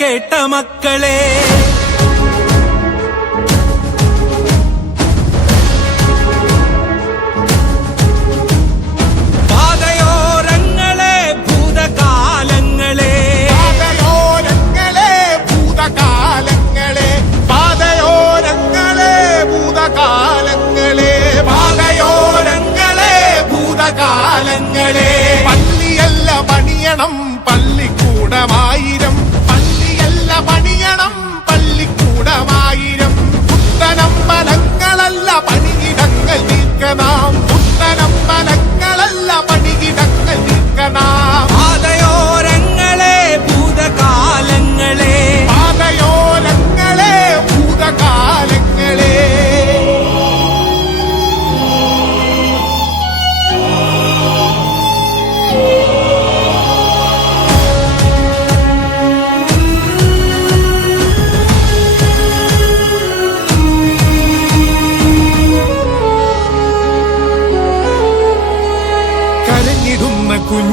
കേട്ട മക്കളെ. പാതയോരങ്ങളെ ഭൂതകാലങ്ങളെ. പാതയോരങ്ങളെ ഭൂതകാലങ്ങളെ. പാതയോരങ്ങളെ ഭൂതകാലങ്ങളെ. പാതയോരങ്ങളെ ഭൂതകാലങ്ങളെ. പള്ളിയല്ല പണിയണം പള്ളിക്കൂടമായിരം.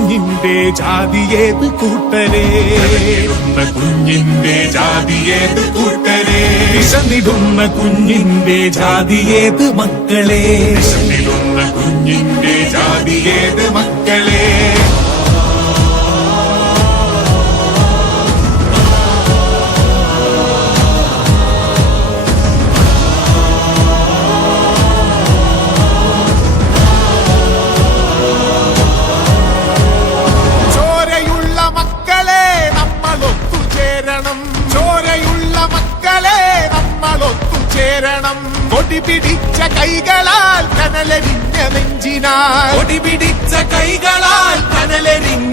കുഞ്ഞിന്റെ ജാതിയേത് കൂട്ടരേ? കുഞ്ഞിന്റെ ജാതിയേത് കൂട്ടരേ? വിശന്നിടുന്ന കുഞ്ഞിന്റെ ജാതിയേത് മക്കളെ? വിശന്നിടുന്ന കുഞ്ഞിന്റെ ജാതിയേത് ഒത്തുചേരണം കൊടി പിടിച്ച കൈകളാൽ കനലരിഞ്ഞ നെഞ്ചിനാൽ. കൊടി പിടിച്ച കൈകളാൽ കനലെറിഞ്ഞ